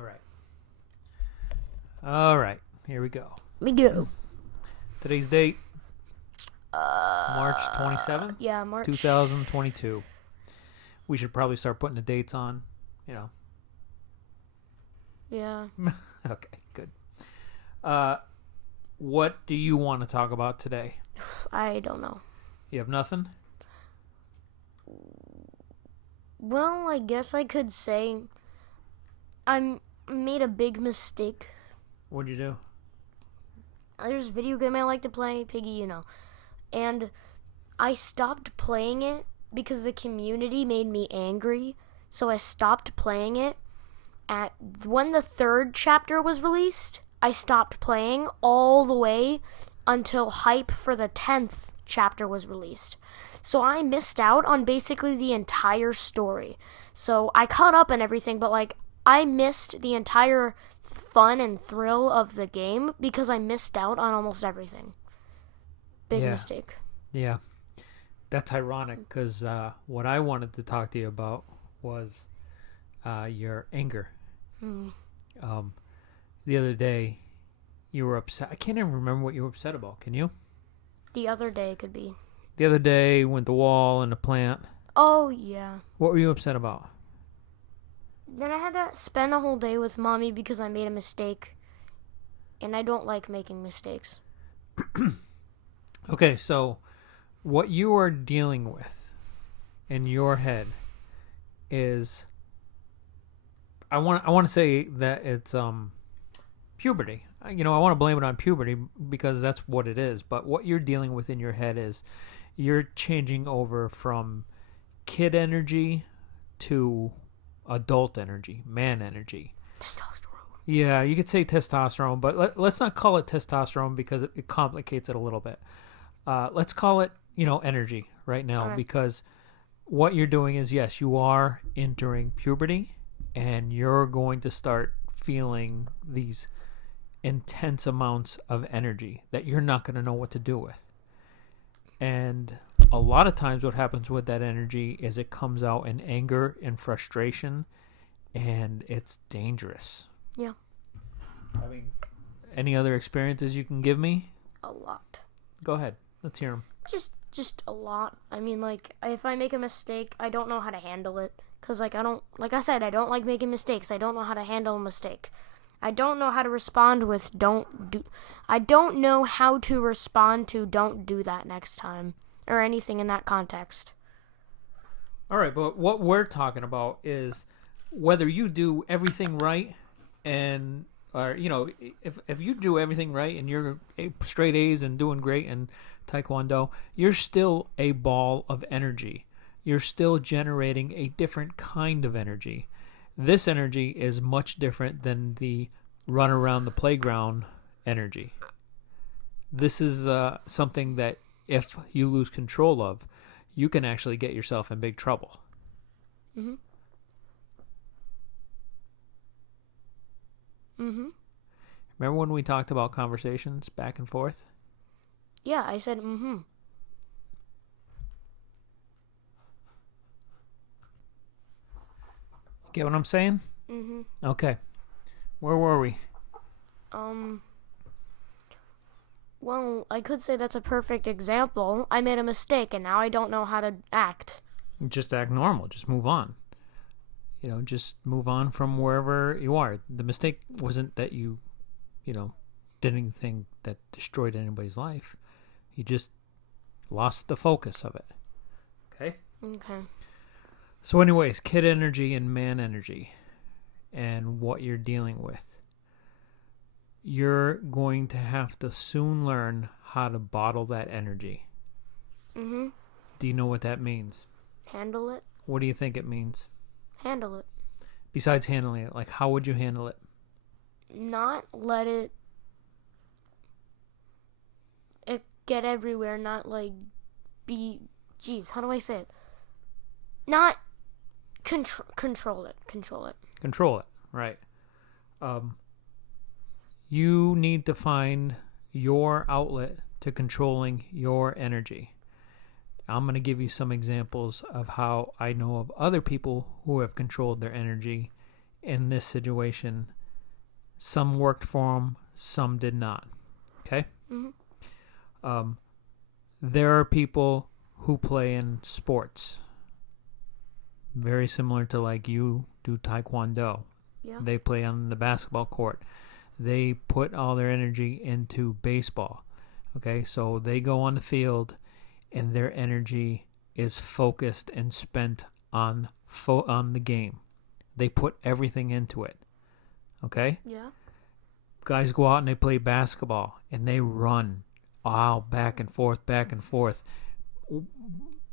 All right. All right. Here we go. Me go. Today's date, March 27th, Yeah, March. 2022. We should probably start putting the dates on, Yeah. Okay, good. What do you want to talk about today? I don't know. You have nothing? Well, I guess I could say I made a big mistake. What'd you do? There's a video game I like to play, Piggy, and I stopped playing it because the community made me angry, so I stopped playing it. When the third chapter was released, I stopped playing all the way until hype for the 10th chapter was released. So I missed out on basically the entire story. So I caught up and everything, but I missed the entire fun and thrill of the game because I missed out on almost everything. Big mistake. Yeah. That's ironic because what I wanted to talk to you about was your anger. The other day, you were upset. I can't even remember what you were upset about. Can you? The other day could be. The other day, went the wall and the plant. Oh, yeah. What were you upset about? Then I had to spend the whole day with Mommy because I made a mistake. And I don't like making mistakes. Okay, so what you are dealing with in your head is I want to say that it's puberty. I want to blame it on puberty because that's what it is. But what you're dealing with in your head is you're changing over from kid energy to adult energy, man energy. Testosterone. Yeah, you could say testosterone, but let's not call it testosterone because it complicates it a little bit. Let's call it, energy right now. Right. Because what you're doing is, yes, you are entering puberty and you're going to start feeling these intense amounts of energy that you're not going to know what to do with. And a lot of times what happens with that energy is it comes out in anger and frustration, and it's dangerous. Yeah. I mean, any other experiences you can give me? A lot. Go ahead. Let's hear them. Just a lot. I mean, if I make a mistake, I don't know how to handle it. Because, I don't like making mistakes. I don't know how to handle a mistake. I don't know how to respond with I don't know how to respond to don't do that next time. Or anything in that context. All right, but what we're talking about is whether you do everything right or if you do everything right and you're straight A's and doing great in Taekwondo, you're still a ball of energy. You're still generating a different kind of energy. This energy is much different than the run around the playground energy. This is something that if you lose control of, you can actually get yourself in big trouble. Mm-hmm. Mm-hmm. Remember when we talked about conversations back and forth? Yeah, I said mm-hmm. Get what I'm saying? Mm-hmm. Okay. Where were we? Well, I could say that's a perfect example. I made a mistake, and now I don't know how to act. Just act normal. Just move on. Just move on from wherever you are. The mistake wasn't that you did anything that destroyed anybody's life. You just lost the focus of it. Okay? Okay. So anyways, kid energy and man energy and what you're dealing with. You're going to have to soon learn how to bottle that energy. Mm-hmm. Do you know what that means? Handle it. What do you think it means? Handle it. Besides handling it, how would you handle it? Not let it get everywhere, not how do I say it? Not control it. Control it, right. You need to find your outlet to controlling your energy. I'm going to give you some examples of how I know of other people who have controlled their energy in this situation. Some worked for them, some did not. Okay? Mm-hmm. There are people who play in sports. Very similar to like you do Taekwondo. Yeah. They play on the basketball court. They put all their energy into baseball. Okay? So they go on the field and their energy is focused and spent on the game. They put everything into it. Okay? Yeah. Guys go out and they play basketball and they run back and forth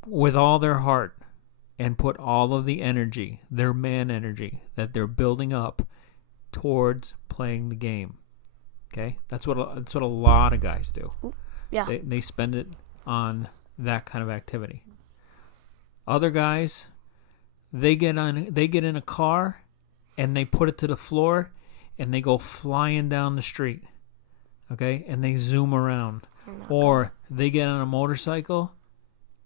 with all their heart and put all of the energy, their man energy that they're building up towards playing the game. Okay? That's what a lot of guys do. Yeah. They spend it on that kind of activity. Other guys, they get in a car and they put it to the floor and they go flying down the street. Okay? And they zoom around. Or they get on a motorcycle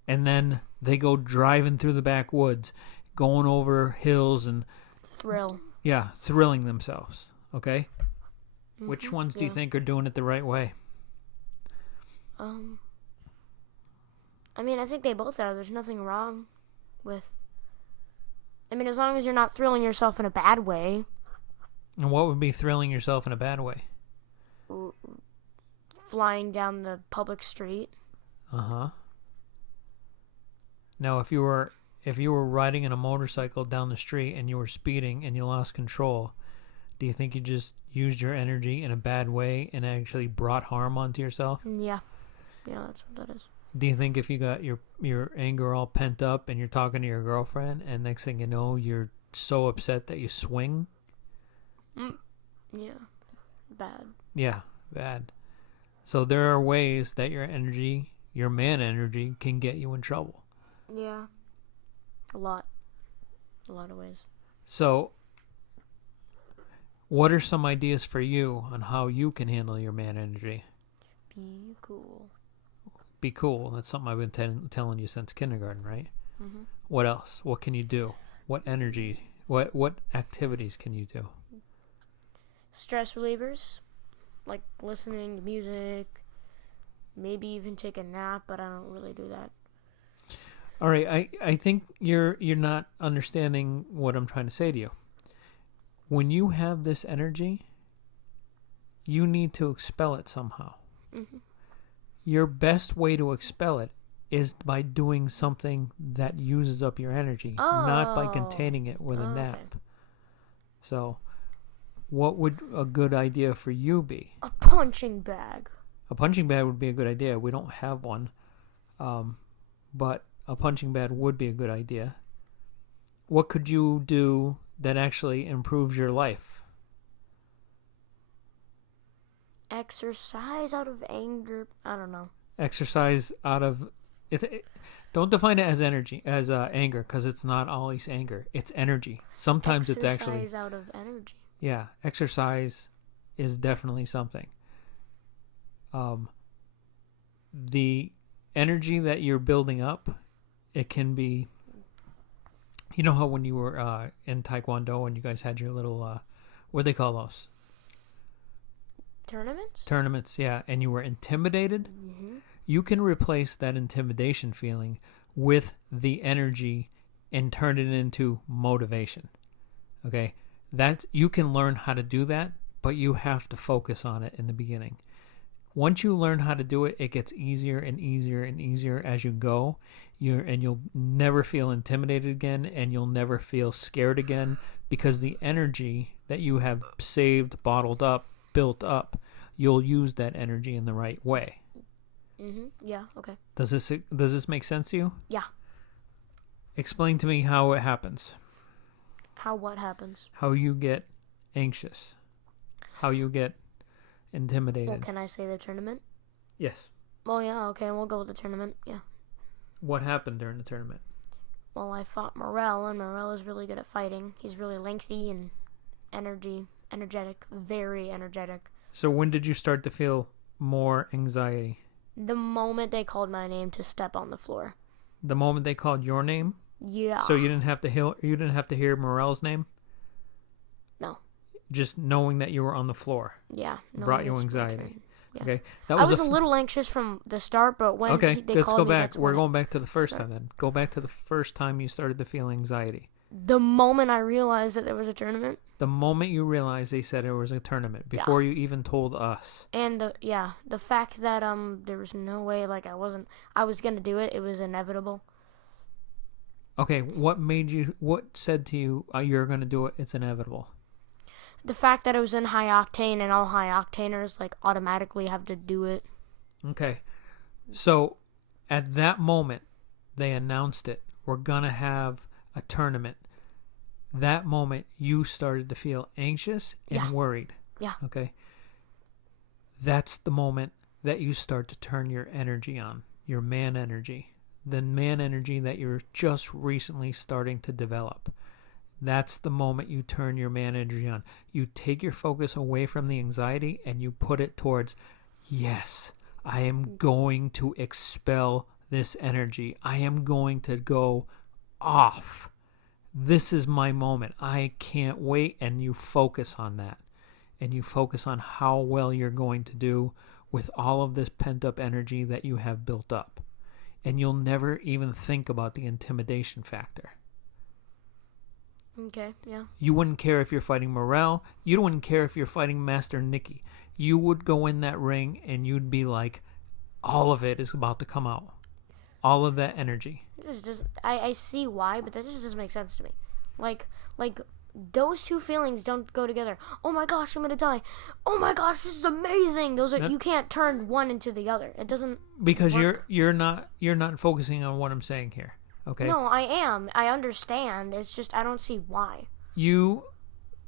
and then they go driving through the backwoods, going over hills and thrilling themselves. Okay? Mm-hmm. Which ones do you think are doing it the right way? I mean, I think they both are. There's nothing wrong with... I mean, as long as you're not thrilling yourself in a bad way. And what would be thrilling yourself in a bad way? Flying down the public street. Uh-huh. Now, if you were riding in a motorcycle down the street and you were speeding and you lost control, do you think you just used your energy in a bad way and actually brought harm onto yourself? Yeah. Yeah, that's what that is. Do you think if you got your anger all pent up and you're talking to your girlfriend and next thing you know you're so upset that you swing? Yeah. Bad. Yeah, bad. So there are ways that your energy, your man energy, can get you in trouble. Yeah. A lot of ways. So what are some ideas for you on how you can handle your man energy? Be cool. Be cool. That's something I've been telling you since kindergarten, right? Mm-hmm. What else? What can you do? What energy? What activities can you do? Stress relievers, like listening to music, maybe even take a nap, but I don't really do that. All right, I think you're not understanding what I'm trying to say to you. When you have this energy, you need to expel it somehow. Mm-hmm. Your best way to expel it is by doing something that uses up your energy, not by containing it with a nap. Okay. So, what would a good idea for you be? A punching bag. A punching bag would be a good idea. We don't have one, but a punching bag would be a good idea. What could you do that actually improves your life? Exercise out of anger. I don't know. Exercise out of don't define it as anger, because it's not always anger. It's energy. Sometimes it's actually exercise out of energy. Yeah, exercise is definitely something. The energy that you're building up, it can be. You know how when you were in Taekwondo and you guys had your little what do they call those? Tournaments, yeah, and you were intimidated. Mm-hmm. You can replace that intimidation feeling with the energy and turn it into motivation. Okay? That you can learn how to do that, but you have to focus on it in the beginning. Once you learn how to do it, it gets easier and easier and easier as you go. You'll never feel intimidated again, and you'll never feel scared again, because the energy that you have saved, bottled up, built up, you'll use that energy in the right way. Mm-hmm. Yeah, okay. Does this make sense to you? Yeah. Explain to me how it happens. How what happens? How you get anxious. How you get intimidated. Well, can I say the tournament? Yes. Well, yeah, okay, we'll go with the tournament, yeah. What happened during the tournament? Well, I fought Morel, and Morel is really good at fighting. He's really lengthy and energetic, very energetic. So when did you start to feel more anxiety? The moment they called my name to step on the floor. The moment they called your name? Yeah. So you didn't have to hear Morel's name? No. Just knowing that you were on the floor Yeah. No, brought you it's my anxiety. turn. Yeah. Okay, I was a little anxious from the start, but when okay. they Let's called go me, back. that's We're when going back to the first started. time then. Go back to the first time you started to feel anxiety. The moment I realized that there was a tournament, The moment you realized they said it was a tournament before you even told us. and the fact that there was no way like I was gonna do it. It was inevitable. Okay, what made you? What said to you you're going to do it? It's inevitable. The fact that it was in high octane and all high octaners like automatically have to do it. Okay, so at that moment they announced it. We're gonna have a tournament. That moment you started to feel anxious and Yeah. worried. Yeah. Okay. That's the moment that you start to turn your energy on, your man energy, the man energy that you're just recently starting to develop. That's the moment you turn your man energy on. You take your focus away from the anxiety and you put it towards, yes, I am going to expel this energy. I am going to go off. This is my moment. I can't wait. And you focus on that. And you focus on how well you're going to do with all of this pent up energy that you have built up. And you'll never even think about the intimidation factor. Okay, yeah. You wouldn't care if you're fighting Morel. You wouldn't care if you're fighting Master Nikki. You would go in that ring and you'd be like, all of it is about to come out. All of that energy. This is just I see why, but that just doesn't make sense to me. Like those two feelings don't go together. Oh my gosh, I'm gonna die. Oh my gosh, this is amazing. Those are That- you can't turn one into the other. It doesn't Because work. you're not focusing on what I'm saying here. Okay? No, I am. I understand. It's just I don't see why.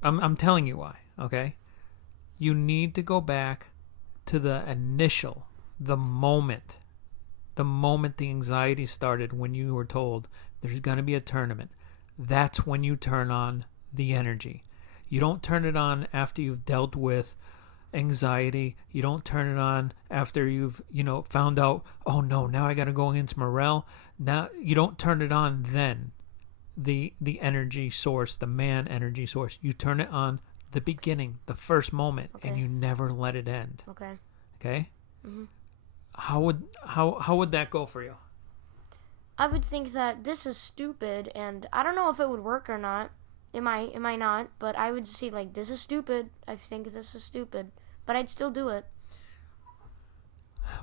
I'm telling you why, okay? You need to go back to the initial, the moment the anxiety started when you were told there's going to be a tournament. That's when you turn on the energy. You don't turn it on after you've dealt with anxiety. You don't turn it on after you've, found out, oh no, now I got to go against Morel. Now you don't turn it on then. The energy source, the man energy source. You turn it on the beginning, the first moment, and Okay. you never let it end. Okay. Okay? Mhm. How would that go for you? I would think that this is stupid, and I don't know if it would work or not. It might not, but I would see like this is stupid. I think this is stupid, but I'd still do it.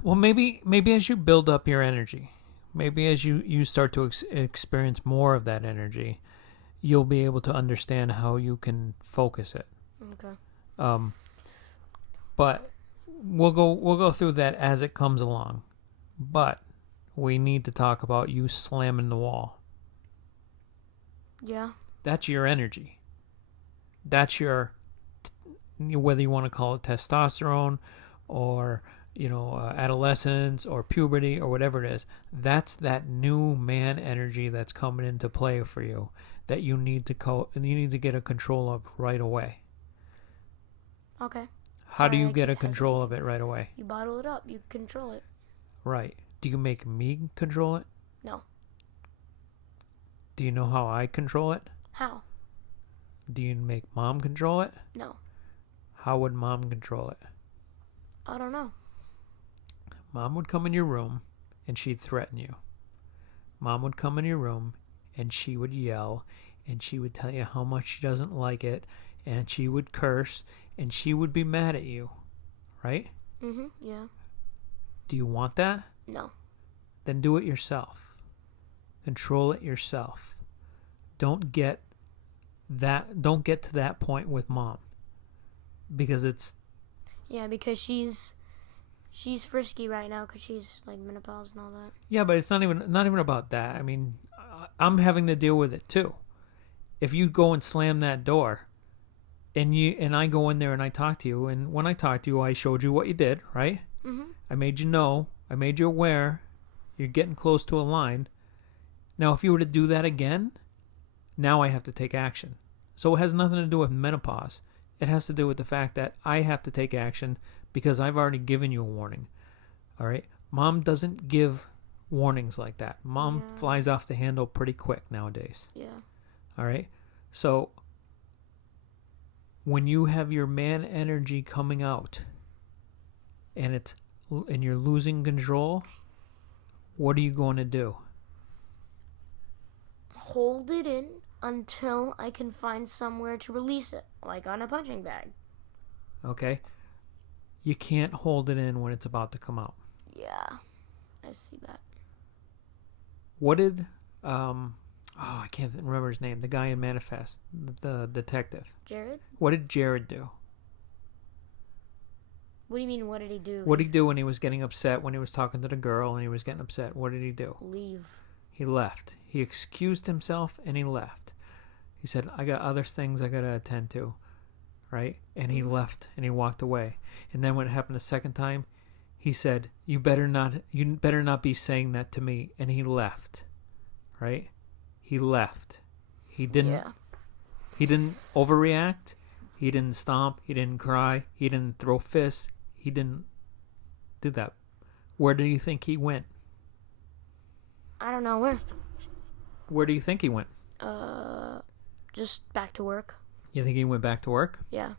Well, maybe as you build up your energy, maybe as you start to experience more of that energy, you'll be able to understand how you can focus it. Okay. But we'll go through that as it comes along. But we need to talk about you slamming the wall. Yeah. That's your energy. That's your, whether you want to call it testosterone or adolescence or puberty or whatever it is. That's that new man energy that's coming into play for you that you need to get a control of right away. Okay. How do Sorry, you I get a keep control of hesitating. it right away? You bottle it up. You control it. Right. Do you make me control it? No. Do you know how I control it? How? Do you make mom control it? No. How would mom control it? I don't know. Mom would come in your room and she'd threaten you. Mom would come in your room and she would yell and she would tell you how much she doesn't like it and she would curse and she would be mad at you. Right? Yeah. Do you want that? No. Then do it yourself. Control it yourself. Don't get to that point with mom. Because it's Yeah, because she's frisky right now because she's like menopause and all that. yeah, but it's not even about that. I mean, I'm having to deal with it too. If you go and slam that door and I go in there and I talk to you, and when I talk to you I showed you what you did, right? I made you know, I made you aware you're getting close to a line. Now if you were to do that again, now I have to take action. So it has nothing to do with menopause. It has to do with the fact that I have to take action because I've already given you a warning. All right? Mom doesn't give warnings like that. Mom Yeah. flies off the handle pretty quick nowadays. Yeah. All right? So when you have your man energy coming out and you're losing control, what are you going to do? Hold it in until I can find somewhere to release it, like on a punching bag. Okay? You can't hold it in when it's about to come out. Yeah, I see that. What did I can't remember his name, the guy in Manifest, the detective. Jared? What did Jared do? What do you mean, what did he do? What did he do when he was getting upset, when he was talking to the girl and he was getting upset? What did he do? Leave. He left. He excused himself and he left. He said, I got other things I got to attend to, right? And he left and he walked away. And then when it happened a second time, he said, you better not be saying that to me. And he left, right? He left. He didn't overreact. He didn't stomp. He didn't cry. He didn't throw fists. He didn't do that. Where do you think he went? I don't know where. Where do you think he went? Just back to work. You think he went back to work? Yeah.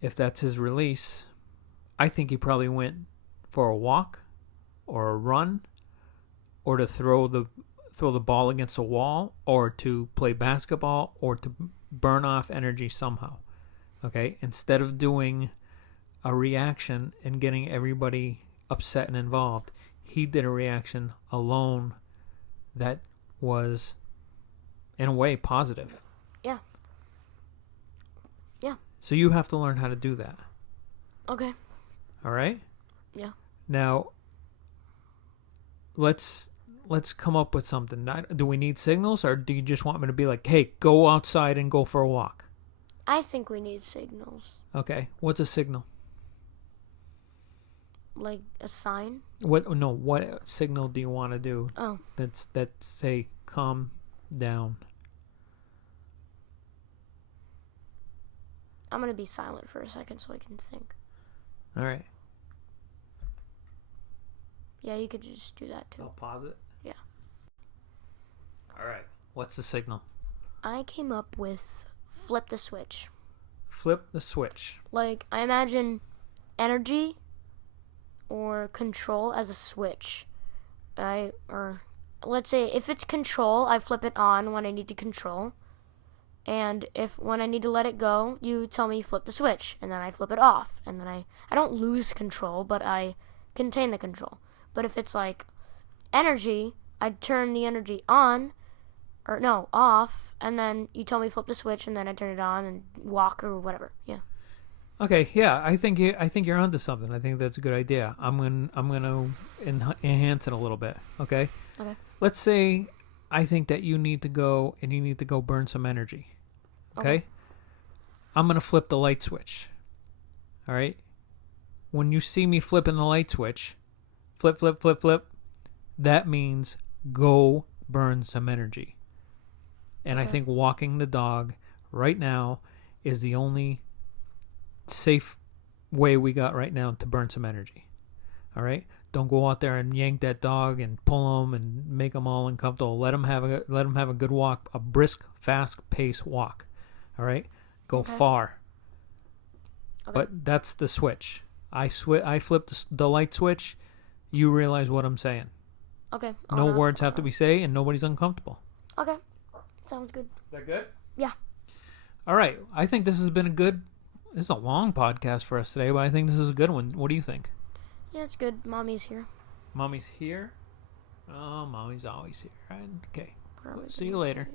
If that's his release, I think he probably went for a walk or a run or to throw the ball against a wall or to play basketball or to burn off energy somehow. Okay? Instead of doing a reaction and getting everybody upset and involved, he did a reaction alone that was, in a way, positive. Yeah. Yeah. So you have to learn how to do that. Okay. All right? Yeah. Now, let's come up with something. Do we need signals, or do you just want me to be like, hey, go outside and go for a walk? I think we need signals. Okay. What's a signal? Like a sign? What signal do you want to do? Oh. That's say calm down. I'm going to be silent for a second so I can think. All right. Yeah, you could just do that too. I'll pause it. Yeah. All right. What's the signal? I came up with flip the switch. Flip the switch. Like, I imagine energy or control as a switch. Or let's say if it's control, I flip it on when I need to control. And when I need to let it go, you tell me flip the switch, and then I flip it off. And then I don't lose control, but I contain the control. But if it's like energy, I'd turn the energy on, or no, off, and then you tell me flip the switch, and then I turn it on and walk or whatever. Yeah. Okay, yeah, I think you're onto something. I think that's a good idea. I'm gonna enhance it a little bit. Okay. Okay. Let's say I think that you need to go burn some energy. Okay. I'm gonna flip the light switch. All right. When you see me flipping the light switch, flip, flip, flip, flip, that means go burn some energy. And I think walking the dog right now is the only safe way we got right now to burn some energy. All right? Don't go out there and yank that dog and pull him and make him all uncomfortable. Let him have a good walk, a brisk, fast-paced walk. All right? Go far. Okay. But that's the switch. I flip the light switch. You realize what I'm saying. Okay. No words have to be said, and nobody's uncomfortable. Okay. Sounds good. Is that good? Yeah. All right. I think this has been this is a long podcast for us today, but I think this is a good one. What do you think? Yeah, it's good. Mommy's here. Mommy's here? Oh, Mommy's always here. Right? Okay. See you later.